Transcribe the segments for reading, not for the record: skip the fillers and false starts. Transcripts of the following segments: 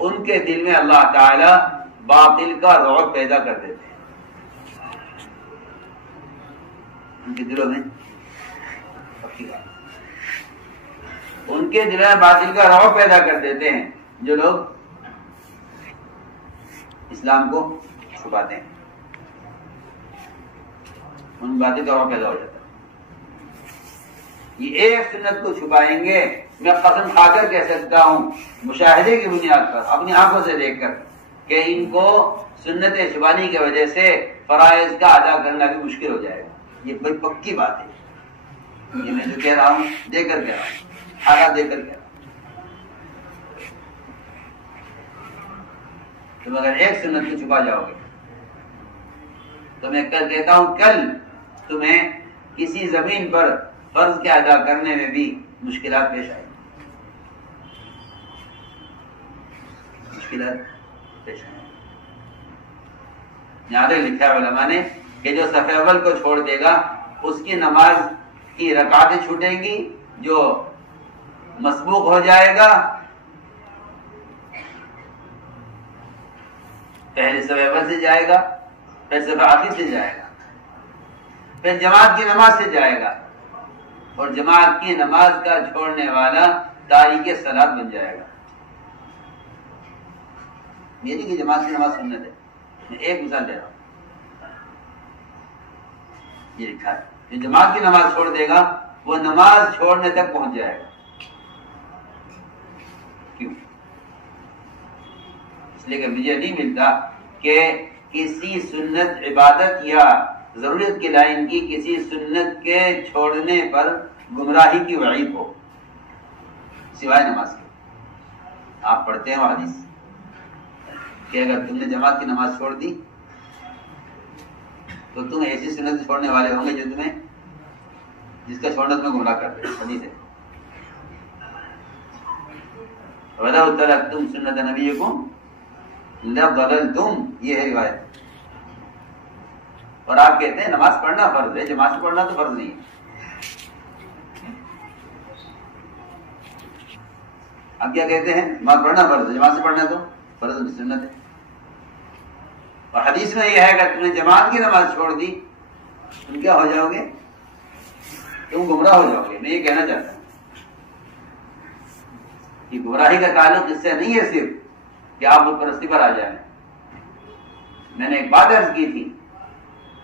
ان کے دل میں اللہ تعالی باطل کا رعب پیدا کر دیتے ہیں. ان کے دلوں میں ان کے دلوں میں باطل کا رعب پیدا کر دیتے ہیں جو لوگ اسلام کو چھپاتے ہیں. ان باطل کا رعب پیدا ہو جاتا ہے. یہ ایک سنت کو چھپائیں گے، میں قسم کھا کر کہہ سکتا ہوں مشاہدے کی بنیاد پر اپنی آنکھوں سے دیکھ کر کہ ان کو سنت چھپانے کی وجہ سے فرائض کا ادا کرنا بھی مشکل ہو جائے گا. یہ بڑی پکی بات ہے. یہ میں جو کہہ رہا ہوں دیکھ کر کہہ رہا ہوں، حالات دیکھ کر کہہ رہا ہوں. تم اگر ایک سنت کو چھپا جاؤ گے تو میں کل کہتا ہوں کل تمہیں کسی زمین پر فرض کے ادا کرنے میں بھی مشکلات پیش آئیں گی. مشکلات پیش آئیں گی. یہاں تک لکھا ہے علماء نے کہ جو صف اول کو چھوڑ دے گا اس کی نماز کی رکعتیں چھوٹیں گی، جو مسبوق ہو جائے گا پہلے صف اول سے جائے گا، پھر صف آخر سے جائے گا، پھر جماعت کی نماز سے جائے گا، اور جماعت کی نماز کا چھوڑنے والا تاریک صلاۃ بن جائے گا. میری کہ جماعت کی نماز سنت ہے، میں ایک مثال دے رہا ہوں. یہ لکھا ہے جو جماعت کی نماز چھوڑ دے گا وہ نماز چھوڑنے تک پہنچ جائے گا. کیوں؟ اس لیے کہ مجھے نہیں ملتا کہ کسی سنت عبادت یا ضرورت کی لائن کی کسی سنت کے چھوڑنے پر گمراہی کی وعید ہو سوائے نماز کے. آپ پڑھتے ہیں وہ حدیث کہ اگر تم نے جماعت کی نماز چھوڑ دی تو تم ایسی سنت چھوڑنے والے ہوں گے جو تمہیں جس کا چھوڑنا تمہیں گمراہ کر دے. حدیث ہے وَلَوْ تَرَكْتُمْ سُنَّتَ نَبِيِّكُمْ لَضَلَلْتُمْ، یہ ہے روایت. اور آپ کہتے ہیں نماز پڑھنا فرض ہے، جماعت سے پڑھنا تو فرض نہیں ہے. آپ کیا کہتے ہیں نماز پڑھنا فرض ہے، جماعت سے پڑھنا تو فرض سنت ہے. اور حدیث میں یہ ہے کہ تم نے جماعت کی نماز چھوڑ دی تم کیا ہو جاؤ گے؟ تم گمراہ ہو جاؤ گے. میں یہ کہنا چاہتا ہوں کہ گمراہی کا تعلق اس سے نہیں ہے صرف کہ آپ بت پرستی پر آ جائیں. میں نے ایک بات عرض کی تھی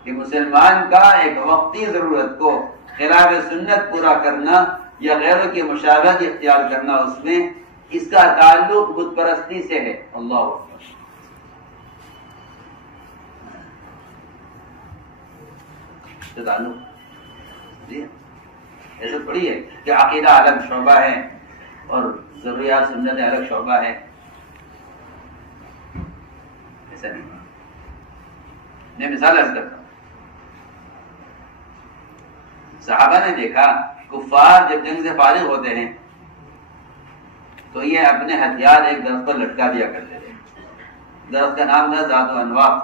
کہ مسلمان کا ایک وقتی ضرورت کو خلاف سنت پورا کرنا یا غیروں کی مشابہت اختیار کرنا، اس میں اس کا تعلق بت پرستی سے ہے. اللہ اکبر. تعلق ایسے تھوڑی ہے کہ عقیدہ الگ شعبہ ہے اور ضروریات سنت الگ شعبہ ہے. ایسا نہیں. میں مثال عرض کرتا ہوں. صحابہ نے دیکھا کفار جب جنگ سے فارغ ہوتے ہیں تو یہ اپنے ہتھیار ایک درخت پر لٹکا دیا کرتے تھے. درخت کا نام تھا ذات و انواع.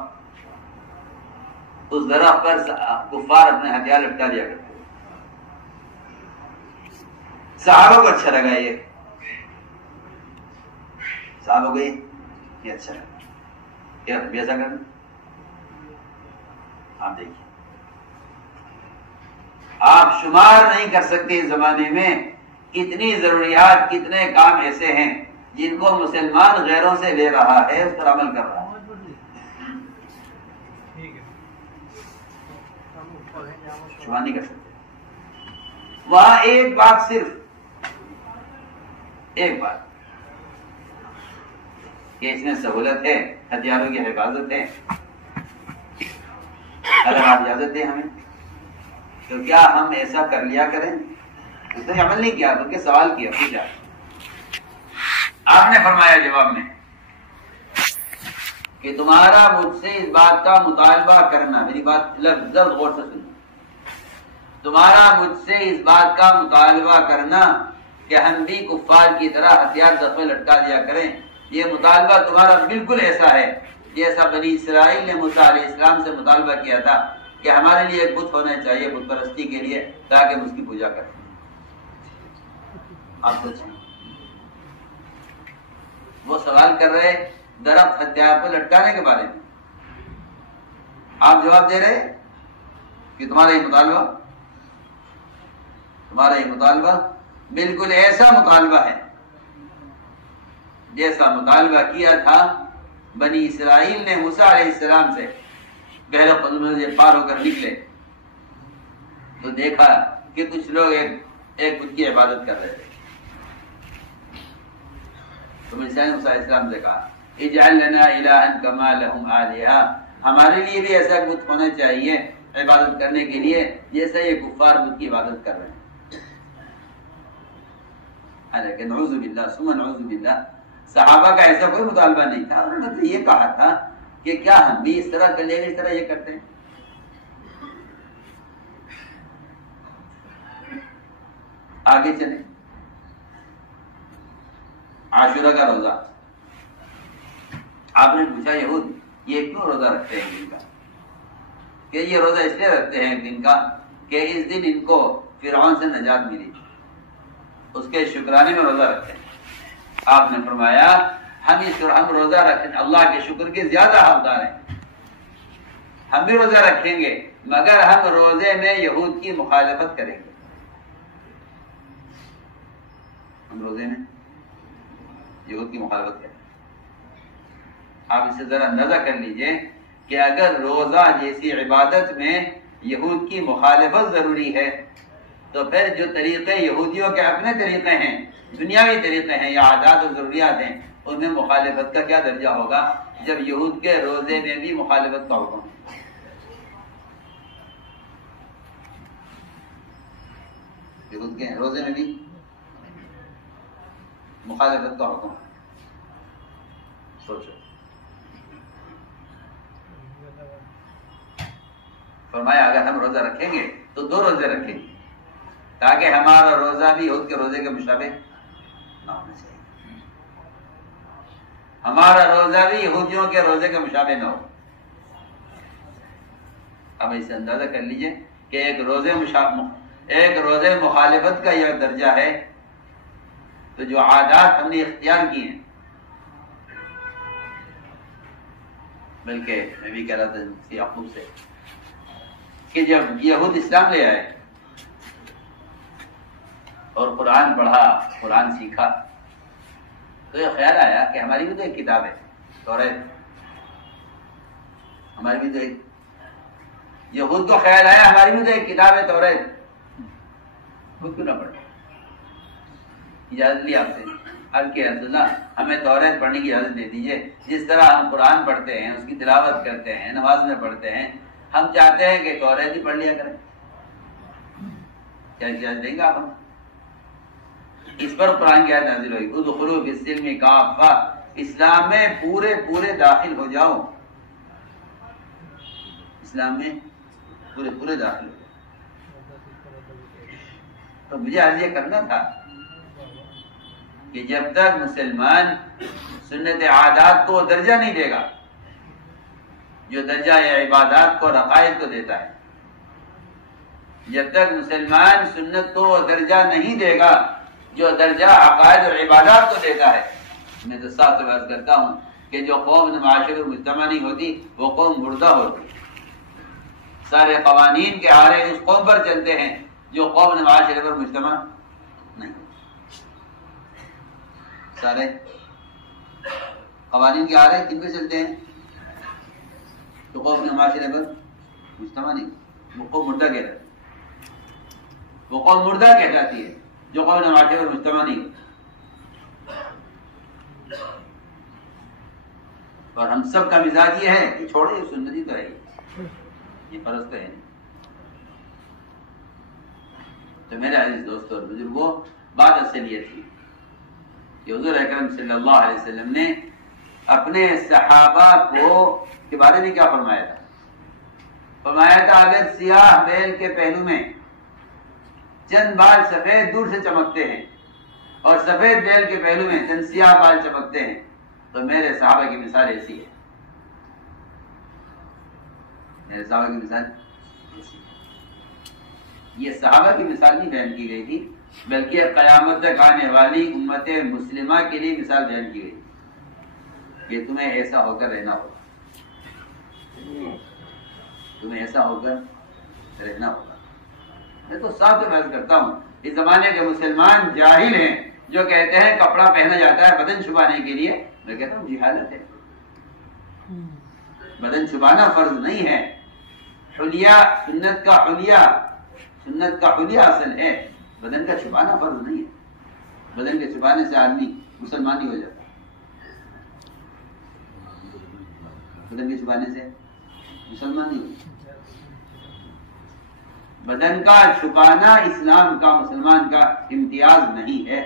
اس درخت پر کفار اپنے ہتھیار لٹکا دیا کرتے تھے. صحابہ کو اچھا لگا. یہ صحابہ کو یہ اچھا لگا کیا بھی ایسا کرنا. آپ دیکھیے آپ شمار نہیں کر سکتے اس زمانے میں کتنی ضروریات کتنے کام ایسے ہیں جن کو مسلمان غیروں سے لے رہا ہے، اس پر عمل کر رہا ہے. شمار نہیں کر سکتے. وہاں ایک بات، صرف ایک بات کہ اس میں سہولت ہے، ہتھیاروں کی حفاظت ہے. اگر آپ اجازت دیں ہمیں تو کیا ہم ایسا کر لیا کریں؟ اس نے عمل نہیں کیا بلکہ سوال کیا، پوچھا. آپ نے فرمایا جواب میں کہ تمہارا مجھ سے اس بات کا مطالبہ کرنا، میری بات لفظ غور سے سنو، تمہارا مجھ سے اس بات کا مطالبہ کرنا کہ ہم بھی کفار کی طرح ہتھیار دست میں لٹکا دیا کریں، یہ مطالبہ تمہارا بالکل ایسا ہے جیسا بنی اسرائیل نے موسیٰ علیہ السلام سے مطالبہ کیا تھا کہ ہمارے لیے ایک بت ہونا چاہیے بت پرستی کے لیے تاکہ ہم اس کی پوجا کریں. آپ سوچیں وہ سوال کر رہے درخت ہتھیار پر لٹکانے کے بارے میں، آپ جواب دے رہے کہ تمہارا یہ مطالبہ بالکل ایسا مطالبہ ہے جیسا مطالبہ کیا تھا بنی اسرائیل نے موسیٰ علیہ السلام سے بحر قلزم سے پار ہو کر نکلے تو دیکھا کہ کچھ لوگ ایک بت کی عبادت کر رہے تھے. تو موسیٰ علیہ السلام سے کہا اجعل لنا الہا کما لہم آلہہ، ہمارے لیے بھی ایسا بت ہونا چاہیے عبادت کرنے کے لیے جیسا یہ کفار بت کی عبادت کر رہے ہیں. حالانکہ نعوذ باللہ ثم نعوذ باللہ صحابہ کا ایسا کوئی مطالبہ نہیں تھا. انہوں نے تو یہ کہا تھا کہ کیا ہم بھی اس طرح کر لیں گے، اس طرح یہ کرتے ہیں. آگے چلیں. عاشورہ کا روزہ، آپ نے پوچھا یہود یہ کیوں روزہ رکھتے ہیں دن کا؟ کہ یہ روزہ اس لیے رکھتے ہیں دن کا کہ اس دن ان کو فرعون سے نجات ملی، اس کے شکرانے میں روزہ رکھتے ہیں. آپ نے فرمایا ہم روزہ رکھیں، اللہ کے شکر کے زیادہ حقدار ہیں. ہم بھی روزہ رکھیں گے مگر ہم روزے میں یہود کی مخالفت کریں گے. ہم روزے میں یہود کی مخالفت کریں. آپ اس سے ذرا اندازہ کر لیجئے کہ اگر روزہ جیسی عبادت میں یہود کی مخالفت ضروری ہے تو پھر جو طریقے یہودیوں کے اپنے طریقے ہیں، دنیاوی طریقے ہیں یا عادات و ضروریات ہیں، ان میں مخالفت کا کیا درجہ ہوگا جب یہود کے روزے میں بھی مخالفت کا حکم ہے. یہود کے روزے میں بھی مخالفت کا حکم ہے. سوچو. فرمایا اگر ہم روزہ رکھیں گے تو 2 روزے رکھیں گے تاکہ ہمارا روزہ بھی یہود کے روزے کے مشابہ نہ ہونا چاہیے، ہمارا روزہ بھی یہودیوں کے روزے کے مشابہ نہ ہو. اب اسے اندازہ کر لیجئے کہ ایک روزے مخالفت کا یہ درجہ ہے تو جو عادات ہم نے اختیار کی ہیں، بلکہ میں بھی کہہ رہا تھا یعقوب سے کہ جب یہود اسلام لے آئے اور قرآن پڑھا، قرآن سیکھا تو یہ خیال آیا کہ ہماری بھی تو ایک کتاب ہے توریت، ہماری بھی تو ایک، یہود کو خیال آیا ہماری بھی تو ایک کتاب ہے توریت، خود کیوں نہ پڑھے. اجازت لی آپ سے، عرض کہ رسول اللہ ہمیں توریت پڑھنے کی اجازت دے دیجئے. جس طرح ہم قرآن پڑھتے ہیں، اس کی تلاوت کرتے ہیں، نماز میں پڑھتے ہیں، ہم چاہتے ہیں کہ توریت ہی پڑھ لیا کریں. کیا اجازت دیں گے آپ ہم؟ اس پر قرآن کی آیت نازل ہوئی ادخلوا فی السلم کافہ، اسلام میں پورے داخل ہو جاؤ، اسلام میں پورے داخل ہو جاؤ. تو مجھے آج یہ کرنا تھا کہ جب تک مسلمان سنت عادات کو درجہ نہیں دے گا جو درجہ عبادات کو رقائد کو دیتا ہے، جب تک مسلمان سنت کو درجہ نہیں دے گا جو درجہ عقائد اور عبادات کو دیتا ہے، میں تو صاف بات کرتا ہوں کہ جو قوم معاشرے اور مجتمع نہیں ہوتی وہ قوم مردہ ہوتی. سارے قوانین کے آرے اس قوم پر چلتے ہیں جو قوم معاشرے پر مجتمع نہیں. سارے قوانین کے آرے کن پہ چلتے ہیں؟ تو قوم معاشرے پر مجتمع نہیں، وہ قوم مردہ کہلاتی ہے. وہ قوم مردہ کہلاتی ہے جو قوم معاشرے پر مجتمع نہیں. اور ہم سب کا مزاج یہ ہے کہ چھوڑے سنتی تو ہے، یہ فرض تو ہے نہیں. تو میرے عزیز دوستوں اور بزرگوں، بات اصل یہ تھی کہ حضور اکرم صلی اللہ علیہ وسلم نے اپنے صحابہ کو کے بارے میں کیا فرمایا تھا؟ فرمایا تھا اگر سیاہ بیل کے پہلو میں چند بال سفید دور سے چمکتے ہیں اور سفید بیل کے پہلو میں چند سیاہ بال چمکتے ہیں تو میرے صحابہ کی مثال ایسی ہے. میرے صحابہ کی مثال ایسی ہے. یہ صحابہ کی مثال نہیں بیان کی گئی تھی بلکہ قیامت تک آنے والی امت مسلمہ کے لیے مثال بیان کی گئی. کہ تمہیں ایسا ہو کر رہنا ہوگا، تمہیں ایسا ہو کر رہنا ہوگا۔ میں تو صاف سے بحث کرتا ہوں، اس زمانے کے مسلمان جاہل ہیں جو کہتے ہیں کپڑا پہنا جاتا ہے بدن چھپانے کے لیے۔ میں کہتا ہوں جہالت ہے، بدن چھپانا فرض نہیں ہے، حلیہ سنت کا حلیہ، سنت کا حلیہ اصل ہے، بدن کا چھپانا فرض نہیں ہے۔ بدن کے چھپانے سے آدمی مسلمان نہیں ہو جاتا، بدن کے چھپانے سے مسلمان نہیں ہو جاتا۔ بدن کا چھپانا اسلام کا مسلمان کا امتیاز نہیں ہے،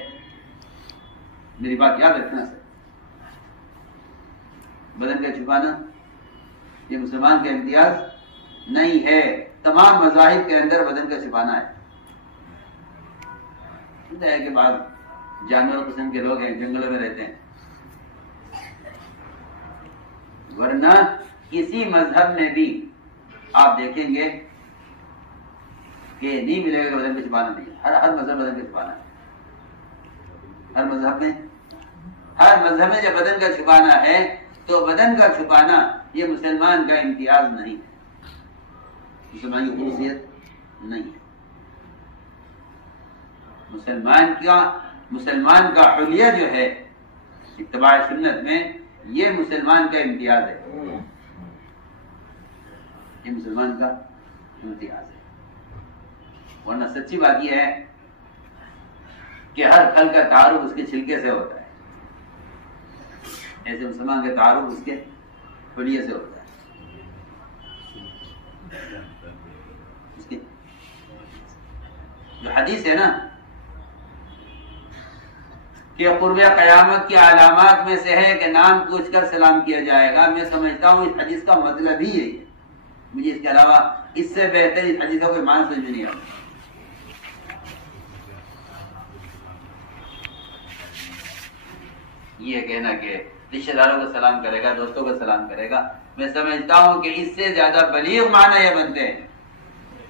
میری بات یاد رکھنا سر، بدن کا چھپانا یہ مسلمان کا امتیاز نہیں ہے۔ تمام مذاہب کے اندر بدن کا چھپانا ہے۔ سنتا ہے کہ بعض جانور قسم کے لوگ ہیں جنگلوں میں رہتے ہیں، ورنہ کسی مذہب میں بھی آپ دیکھیں گے کہ نہیں ملے گا کہ بدن کا چھپانا نہیں ہے۔ ہر مذہب بدن کا چھپانا ہے، ہر مذہب میں جب بدن کا چھپانا ہے تو بدن کا چھپانا یہ مسلمان کا امتیاز نہیں ہے، مسلمان کی خصوصیت نہیں ہے۔ مسلمان کا حلیہ جو ہے اتباع سنت میں، یہ مسلمان کا امتیاز ہے، یہ مسلمان کا امتیاز ہے۔ ورنہ سچی بات یہ ہے کہ ہر پھل کا تعارف اس کے چھلکے سے ہوتا ہے، ایسے مسلمان کا تعارف اس کے حلیے سے ہوتا ہے، اس کی جو حدیث ہے نا کہ قرب قیامت کی علامات میں سے ہے کہ نام پوچھ کر سلام کیا جائے گا، میں سمجھتا ہوں اس حدیث کا مطلب ہی یہی ہے، مجھے اس کے علاوہ اس سے بہتر اس حدیث کا کوئی معنی سمجھ نہیں آتا۔ یہ کہنا کہ رشتہ داروں کو سلام کرے گا، دوستوں کو سلام کرے گا، میں سمجھتا ہوں کہ اس سے زیادہ بلیغ معنی یہ بنتے ہیں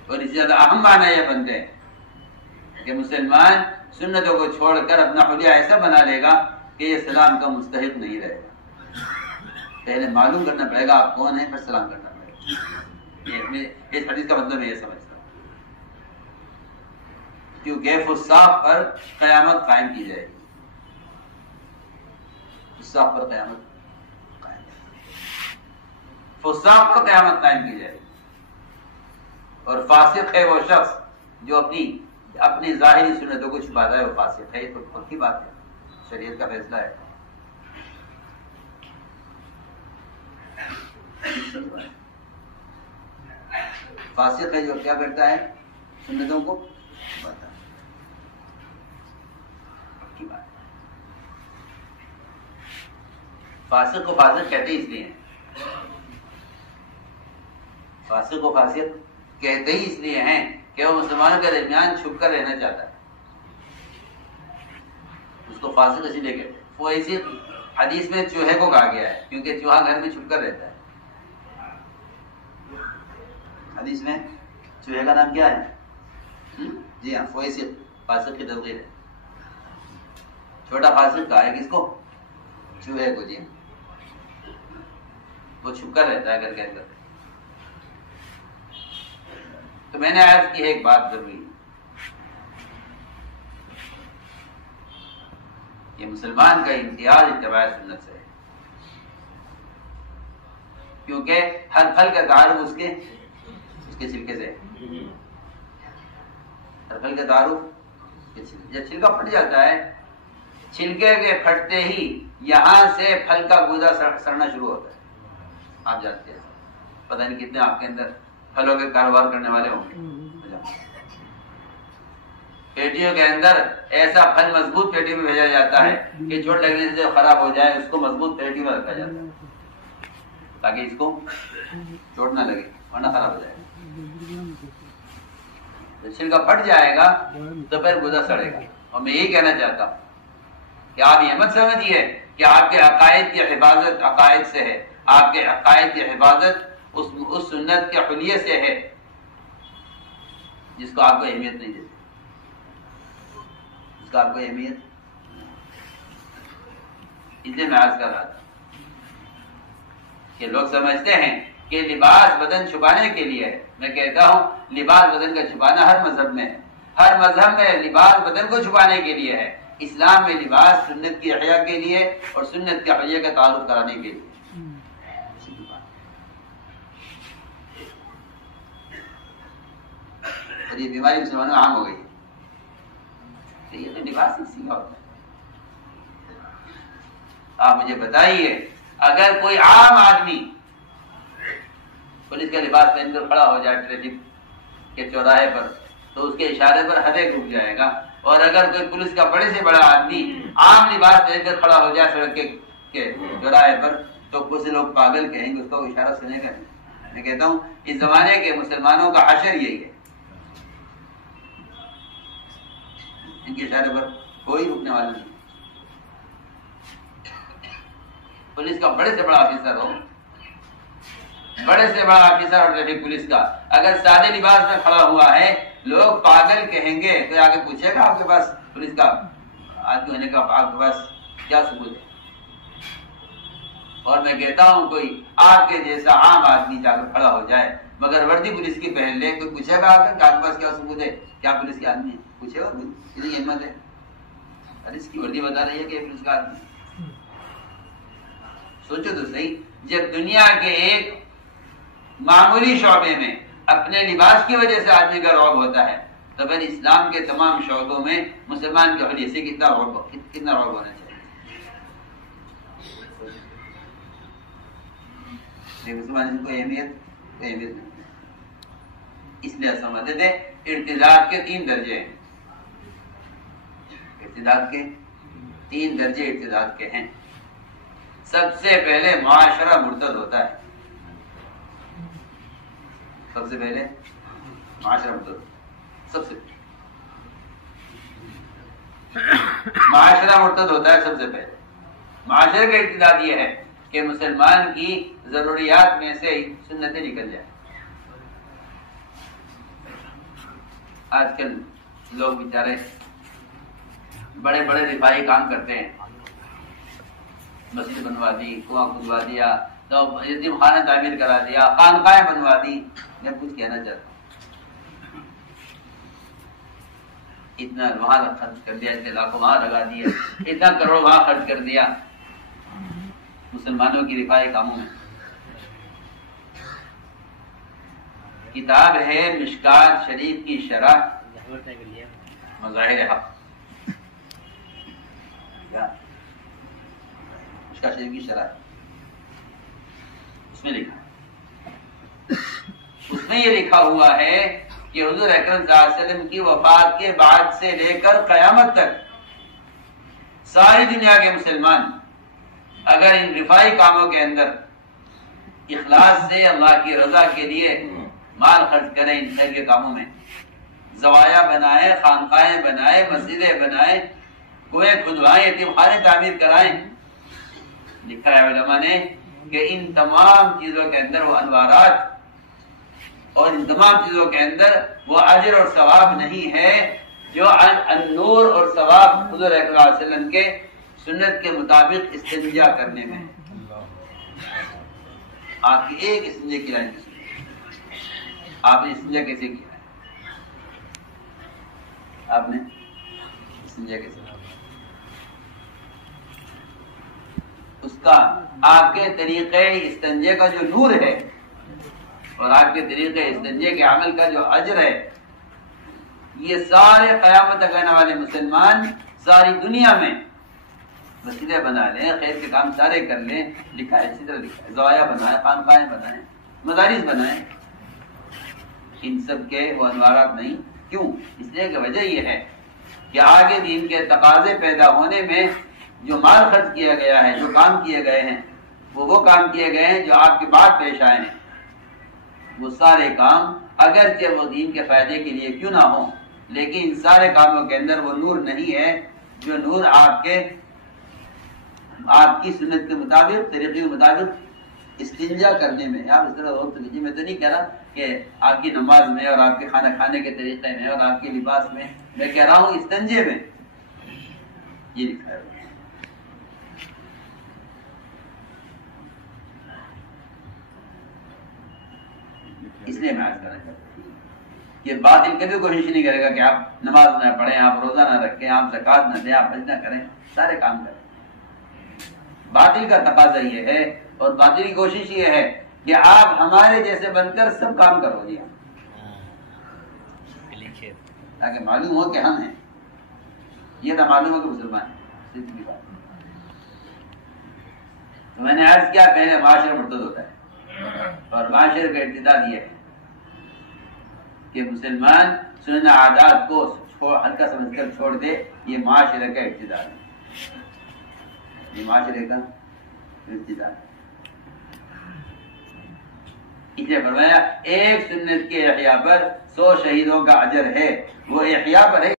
اور اس سے زیادہ اہم معنی یہ بنتے ہیں کہ مسلمان سنتوں کو چھوڑ کر اپنا حلیہ ایسا بنا لے گا کہ یہ سلام کا مستحق نہیں رہے گا۔ پہلے معلوم کرنا پڑے گا آپ کون ہیں، پھر سلام کرنا پڑے گا۔ اس حدیث کا مطلب میں یہ سمجھتا ہوں، کیونکہ فساق پر قیامت قائم کی جائے گی، فساق پر قیامت قائم، فساق پر قیامت قائم کی جائے گی۔ اور فاسق ہے وہ شخص جو اپنی ظاہری سنتوں کو چھپاتا ہے، وہ فاسق ہے، یہ تو پکی بات ہے، شریعت کا فیصلہ ہے۔ فاسق ہے جو کیا کرتا ہے، سنتوں کو چھپاتا ہے، پکی بات ہے۔ فاسق کو فاسق کہتے ہی اس لیے ہیں، فاسق کو فاسق کہتے ہی اس لیے ہیں کہ وہ مسلمانوں کے درمیان چھپ کر رہنا چاہتا ہے، اس کو فاسق اسی لیے کہتے ہیں۔ وہ اسی حدیث میں چوہے کو کہا گیا ہے کیونکہ چوہا گھر میں چھپ کر رہتا ہے، حدیث میں چوہے کا نام کیا ہے؟ جی ہاں، فاسق، فاسق کی تفسیر ہے، چھوٹا فاسق کہا ہے کس کو؟ چوہے کو، جی وہ چھپ کر رہتا ہے گھر کے اندر۔ تو میں نے عرض کی ہے ایک بات ضروری، یہ مسلمان کا امتیاز اتباع سنت سے ہے، کیونکہ ہر پھل کا تعارف اس کے چھلکے سے ہے، ہر پھل کا تعارف جب چھلکا پھٹ جاتا ہے، چھلکے کے پھٹتے ہی یہاں سے پھل کا گودا سڑنا شروع ہوتا ہے۔ آپ جانتے ہیں، پتہ نہیں کتنے آپ کے اندر پھلوں کے کاروبار کرنے والے ہوں گے، پیٹیوں کے اندر ایسا پھل مضبوط پیٹی میں بھیجا جاتا ہے کہ چوٹ لگنے سے جو خراب ہو جائے اس کو مضبوط پیٹی میں رکھا جاتا ہے تاکہ اس کو چوٹ نہ لگے ورنہ خراب ہو جائے گا۔ چھلکا پھٹ جائے گا تو پھر گودا سڑے گا۔ اور میں یہی کہنا چاہتا ہوں کہ آپ یہ مت سمجھیے کہ آپ کے عقائد کی حفاظت عقائد سے ہے، آپ کے عقائد کی حفاظت اس سنت کے حلیے سے ہے جس کو آپ کو اہمیت نہیں دیتے، جس کو آپ کو اہمیت، اس لیے میں عرض کر رہا تھا کہ لوگ سمجھتے ہیں کہ لباس بدن چھپانے کے لیے ہے. میں کہتا ہوں لباس بدن کا چھپانا ہر مذہب میں ہے. ہر مذہب میں لباس بدن کو چھپانے کے لیے ہے. اسلام میں لباس سنت کی احیا کے لیے اور سنت کے احیا کا تعارف کرانے کے لیے. اور یہ بیماری مسلمانوں میں عام ہو گئی. یہ تو لباس اسی کا ہوتا ہے. آپ مجھے بتائیے اگر کوئی عام آدمی پولیس کا لباس پہن کر کھڑا ہو جائے ٹریفک کے چوراہے پر تو اس کے اشارے پر ہر ایک رک جائے گا. اور اگر کوئی پولیس کا بڑے سے بڑا آدمی عام لباس پہن کر کھڑا ہو جائے سڑک کے چوراہے پر تو کچھ لوگ پاگل کہیں گے, اس کا کوئی اشارہ سنے گا نہیں. میں کہتا ہوں اس زمانے کے مسلمانوں کا حشر یہی ہے, ان کے اشارے پر کوئی رکنے والا نہیں. پولیس کا بڑے سے بڑا آفیسر ہو, بڑے سے بڑا آفیسر اور ٹریفک پولیس کا اگر سادے لباس میں کھڑا ہوا ہے لوگ پاگل کہیں گے. تو آگے پوچھے گا آپ کے پاس پولیس کا آدمی ہونے کا آپ کے پاس کیا ثبوت ہے؟ اور میں کہتا ہوں کوئی آپ کے جیسا عام آدمی جا کر کھڑا ہو جائے مگر وردی پولیس کی پہن لے, کوئی پوچھے گا آپ کے پاس کیا ثبوت ہے, کیا پولیس کے آدمی ہے؟ پوچھے گا اتنی ہمت ہے؟ اور اس کی وردی بتا رہی ہے کہ پولیس کا آدمی. سوچو تو صحیح, جب دنیا کے ایک معمولی شعبے میں اپنے لباس کی وجہ سے آدمی کا رعب ہوتا ہے تو پھر اسلام کے تمام شعبوں میں مسلمان کے حلیے سے کتنا رعب ہونا چاہیے. مسلمان کو اہمیت نہیں. اس لیے سمجھتے تھے ارتداد کے 3 درجے ہیں. ارتداد کے 3 درجے ارتداد کے ہیں. سب سے پہلے معاشرہ مرتد ہوتا ہے. سب سے پہلے معاشرہ مرتد, سب سے معاشرہ مرتد ہوتا ہے. سب سے پہلے معاشرے کا ارتداد یہ ہے کہ مسلمان کی ضروریات میں سے سنتیں نکل جائیں. آج کل لوگ بیچارے بڑے بڑے دفاعی کام کرتے ہیں, مسجد بنوا دی, کنواں کھدوا دیا, تو یتیم خانہ تعمیر کرا دیا, خانقاہیں بنوا دی. میں کچھ کہنا چاہتا ہوں, اتنا وہاں خرچ کر دیا, اتنے لاکھوں وہاں لگا دیا, اتنا کروڑ وہاں خرچ کر دیا مسلمانوں کی دفاعی کاموں میں. کتاب ہے مشکات شریف کی شرح مظاہر حق. مشکات شریف کی شرح اس میں لکھا, اس میں یہ لکھا ہوا ہے کہ حضور اکرم صلی اللہ علیہ وسلم کی وفات کے بعد سے لے کر قیامت تک ساری دنیا کے مسلمان اگر ان رفاعی کاموں کے اندر اخلاص سے اللہ کی رضا کے لیے مال خرچ کریں, ان خیر کے کاموں میں زوایا بنائیں, خانقاہیں بنائیں, مسجدیں بنائیں, کنویں کھدوائیں, یتیم خانے تعمیر کرائیں, لکھا ہے علماء نے کہ ان تمام چیزوں کے اندر وہ انوارات اور ان تمام چیزوں کے اندر وہ اجر اور ثواب نہیں ہے جو النور اور ثواب حضور صلی اللہ علیہ وسلم کے سنت کے مطابق استنجا کرنے میں. آپ کی ایک استنجا کی لائن آپ نے استنجا کیسے کیا ہے؟ آپ نے استنجا کیسے کیا؟ اس کا آپ کے طریقے استنجے کا جو نور ہے اور آپ کے طریقے استنجے کے عمل کا جو اجر ہے, یہ سارے قیامت تک آنے والے مسلمان ساری دنیا میں مسجدیں بنا لیں, خیر کے کام سارے کر لیں, لکھا ہے اسی طرح لکھا ہے, زوایا بنائیں, خانقاہیں بنائیں, مدارس بنائیں, ان سب کے وہ انوارات نہیں. کیوں؟ اس لیے کہ وجہ یہ ہے کہ آگے دین کے تقاضے پیدا ہونے میں جو مال خرچ کیا گیا ہے, جو کام کیے گئے ہیں, وہ کام کیے گئے ہیں جو آپ کے بعد پیش آئے ہیں. وہ سارے کام اگرچہ وہ دین کے فائدے کے لیے کیوں نہ ہوں, لیکن ان سارے کاموں کے اندر وہ نور نہیں ہے جو نور آپ کی سنت کے مطابق, طریقے کے مطابق استنجا کرنے میں. آپ اس طرح وقت لیجیے, میں تو نہیں کہہ رہا کہ آپ کی نماز میں اور آپ کے کھانا کھانے کے طریقے میں اور آپ کے لباس میں, میں کہہ رہا ہوں استنجے میں. یہ لکھا ہے. اس لیے میں عرض کرنا چاہتا ہوں کہ باطل کبھی کوشش نہیں کرے گا کہ آپ نماز نہ پڑھیں، آپ روزہ نہ رکھیں، آپ زکوٰۃ نہ دیں، آپ حج نہ کریں، سارے کام کریں۔ باطل کا تقاضا یہ ہے اور باطل کی کوشش یہ ہے کہ آپ ہمارے جیسے بن کر سب کام کرو جی، تاکہ معلوم ہو کہ ہم ہیں، یہ تو معلوم ہو کہ مسلمان ہیں۔ تو میں نے عرض کیا پہلے معاشرہ مرتد ہوتا ہے، اور معاشرے کا ابتدا یہ ہے کہ مسلمان سنن عادات کو ہلکا سمجھ کر چھوڑ دے، یہ معاشرے کا ابتدا ہے، یہ معاشرے کا ابتدا ہے۔ اس لیے فرمایا ایک سنت کے احیاء پر 100 شہیدوں کا اجر ہے، وہ احیاء پر ہے۔